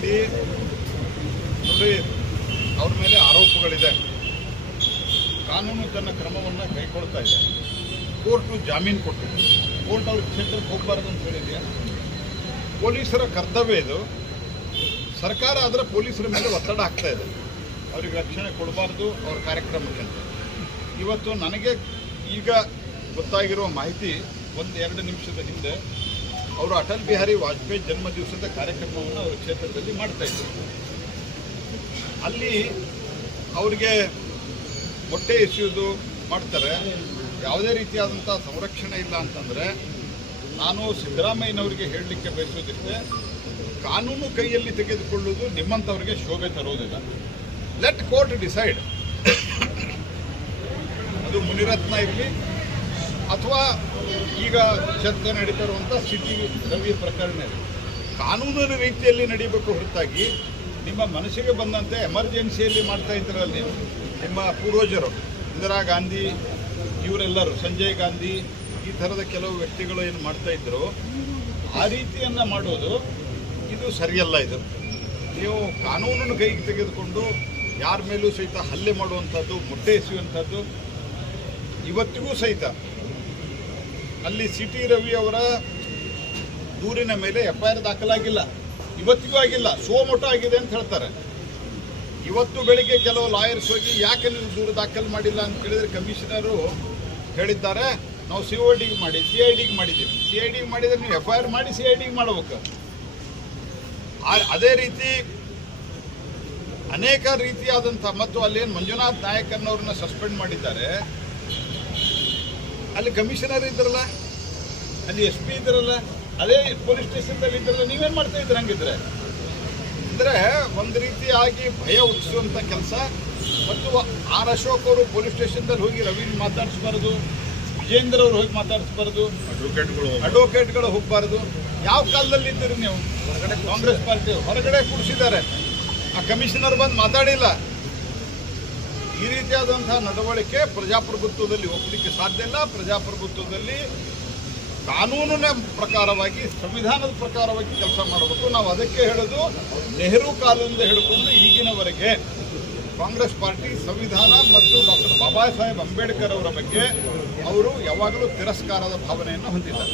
ಇಲ್ಲಿ ನೋಡಿ, ಅವ್ರ ಮೇಲೆ ಆರೋಪಗಳಿದೆ. ಕಾನೂನು ತನ್ನ ಕ್ರಮವನ್ನು ಕೈಗೊಳ್ತಾ ಇದೆ. ಕೋರ್ಟು ಜಾಮೀನು ಕೊಟ್ಟಿದೆ. ಕೋರ್ಟ್ ಅವ್ರ ಕ್ಷೇತ್ರಕ್ಕೆ ಹೋಗಬಾರ್ದು ಅಂತ ಹೇಳಿದೆಯಾ? ಪೊಲೀಸರ ಕರ್ತವ್ಯ ಇದು. ಸರ್ಕಾರ ಅದರ ಪೊಲೀಸರ ಮೇಲೆ ಒತ್ತಡ ಹಾಕ್ತಾ ಇದೆ, ಅವ್ರಿಗೆ ರಕ್ಷಣೆ ಕೊಡಬಾರ್ದು ಅವ್ರ ಕಾರ್ಯಕ್ರಮಕ್ಕೆ ಅಂತ. ಇವತ್ತು ನನಗೆ ಈಗ ಗೊತ್ತಾಗಿರೋ ಮಾಹಿತಿ, 1-2 ನಿಮಿಷದ ಹಿಂದೆ ಅವರು ಅಟಲ್ ಬಿಹಾರಿ ವಾಜಪೇಯಿ ಜನ್ಮ ದಿವಸದ ಕಾರ್ಯಕ್ರಮವನ್ನು ಅವರ ಕ್ಷೇತ್ರದಲ್ಲಿ ಮಾಡ್ತಾ ಇದ್ದರು. ಅಲ್ಲಿ ಅವ್ರಿಗೆ ಮೊಟ್ಟೆ ಎಸೆಯೋದು ಮಾಡ್ತಾರೆ. ಯಾವುದೇ ರೀತಿಯಾದಂಥ ಸಂರಕ್ಷಣೆ ಇಲ್ಲ ಅಂತಂದರೆ, ನಾನು ಸಿದ್ದರಾಮಯ್ಯನವರಿಗೆ ಹೇಳಲಿಕ್ಕೆ ಬಯಸೋದಿಷ್ಟೇ, ಕಾನೂನು ಕೈಯಲ್ಲಿ ತೆಗೆದುಕೊಳ್ಳುವುದು ನಿಮ್ಮಂಥವ್ರಿಗೆ ಶೋಭೆ ತರೋದಿಲ್ಲ. Let court decide. ಅದು ಮುನಿರತ್ನ ಇರಲಿ ಅಥವಾ ಈಗ ಚರ್ಚೆ ನಡೀತಾ ಇರುವಂಥ ಸಿಟಿ ರವಿ ಪ್ರಕರಣ ಇರಲಿ, ಕಾನೂನಿನ ರೀತಿಯಲ್ಲಿ ನಡೀಬೇಕು ಹೊರತಾಗಿ ನಿಮ್ಮ ಮನಸ್ಸಿಗೆ ಬಂದಂತೆ ಎಮರ್ಜೆನ್ಸಿಯಲ್ಲಿ ಮಾಡ್ತಾ ಇದ್ದೀರಲ್ಲ ನೀವು. ನಿಮ್ಮ ಪೂರ್ವಜರು ಇಂದಿರಾ ಗಾಂಧಿ, ಇವರೆಲ್ಲರೂ, ಸಂಜಯ್ ಗಾಂಧಿ, ಈ ಥರದ ಕೆಲವು ವ್ಯಕ್ತಿಗಳು ಏನು ಮಾಡ್ತಾ ಇದ್ರು, ಆ ರೀತಿಯನ್ನು ಮಾಡೋದು ಇದು ಸರಿಯಲ್ಲ. ಇದು ನೀವು ಕಾನೂನನ್ನು ಕೈಗೆ ತೆಗೆದುಕೊಂಡು ಯಾರ ಮೇಲೂ ಸಹಿತ ಹಲ್ಲೆ ಮಾಡುವಂಥದ್ದು, ಮೊಟ್ಟೆ ಎಸೆಯುವಂಥದ್ದು ಇವತ್ತಿಗೂ ಸಹಿತ ಅಲ್ಲಿ ಸಿಟಿ ರವಿ ಅವರ ದೂರಿನ ಮೇಲೆ FIR ದಾಖಲಾಗಿಲ್ಲ, ಇವತ್ತಿಗೂ ಆಗಿಲ್ಲ. ಸೋಮೋಟೋ ಆಗಿದೆ ಅಂತ ಹೇಳ್ತಾರೆ. ಇವತ್ತು ಬೆಳಿಗ್ಗೆ ಕೆಲವು ಲಾಯರ್ಸ್ ಹೋಗಿ ಯಾಕೆ ನೀವು ದೂರು ದಾಖಲು ಮಾಡಿಲ್ಲ ಅಂತ ಕೇಳಿದರೆ ಕಮಿಷನರು ಹೇಳಿದ್ದಾರೆ, ನಾವು CODಗೆ ಮಾಡಿ CIDಗೆ ಮಾಡಿದ್ದೀವಿ. CIDಗೆ ಮಾಡಿದರೆ ನೀವು FIR ಮಾಡಿ CIDಗೆ ಮಾಡಬೇಕು. ಅದೇ ರೀತಿ ಅನೇಕ ರೀತಿಯಾದಂಥ, ಮತ್ತು ಅಲ್ಲೇನು ಮಂಜುನಾಥ್ ನಾಯಕ್ ಅನ್ನೋರನ್ನ ಸಸ್ಪೆಂಡ್ ಮಾಡಿದ್ದಾರೆ. ಅಲ್ಲಿ ಕಮಿಷನರ್ ಇದ್ದಾರಲ್ಲ, ಅಲ್ಲಿ SP ಇದ್ದಾರಲ್ಲ, ಅದೇ ಪೊಲೀಸ್ ಸ್ಟೇಷನ್ದಲ್ಲಿ ಇದ್ದಾರಲ್ಲ, ನೀವೇನು ಮಾಡ್ತಾ ಇದ್ದೀರ ಹಂಗಿದ್ರೆ? ಅಂದರೆ ಒಂದು ರೀತಿಯಾಗಿ ಭಯ ಹುಟ್ಟಿಸುವಂಥ ಕೆಲಸ. ಮತ್ತು R ಅಶೋಕ್ ಅವರು ಪೊಲೀಸ್ ಸ್ಟೇಷನ್ದಲ್ಲಿ ಹೋಗಿ ರವಿನ ಮಾತಾಡಿಸ್ಬಾರ್ದು, ವಿಜೇಂದ್ರ ಅವರು ಹೋಗಿ ಮಾತಾಡಿಸ್ಬಾರ್ದು, ಅಡ್ವೊಕೇಟ್ಗಳು ಹೋಗಬಾರ್ದು. ಯಾವ ಕಾಲದಲ್ಲಿ ಇದ್ದೀರಿ ನೀವು? ಹೊರಗಡೆ ಕಾಂಗ್ರೆಸ್ ಪಾರ್ಟಿ ಹೊರಗಡೆ ಕೂಡಿಸಿದ್ದಾರೆ, ಆ ಕಮಿಷನರ್ ಬಂದು ಮಾತಾಡಿಲ್ಲ. ಈ ರೀತಿಯಾದಂತಹ ನಡವಳಿಕೆ ಪ್ರಜಾಪ್ರಭುತ್ವದಲ್ಲಿ ಒಪ್ಪಲಿಕ್ಕೆ ಸಾಧ್ಯ ಇಲ್ಲ. ಪ್ರಜಾಪ್ರಭುತ್ವದಲ್ಲಿ ಕಾನೂನಿನ ಪ್ರಕಾರವಾಗಿ, ಸಂವಿಧಾನದ ಪ್ರಕಾರವಾಗಿ ಕೆಲಸ ಮಾಡಬೇಕು. ನಾವು ಅದಕ್ಕೆ ಹೇಳೋದು, ನೆಹರು ಕಾಲದಿಂದ ಹಿಡ್ಕೊಂಡು ಈಗಿನವರೆಗೆ ಕಾಂಗ್ರೆಸ್ ಪಾರ್ಟಿ ಸಂವಿಧಾನ ಮತ್ತು ಡಾಕ್ಟರ್ ಬಾಬಾ ಸಾಹೇಬ್ ಅಂಬೇಡ್ಕರ್ ಅವರ ಬಗ್ಗೆ ಅವರು ಯಾವಾಗಲೂ ತಿರಸ್ಕಾರದ ಭಾವನೆಯನ್ನು ಹೊಂದಿದ್ದಾರೆ.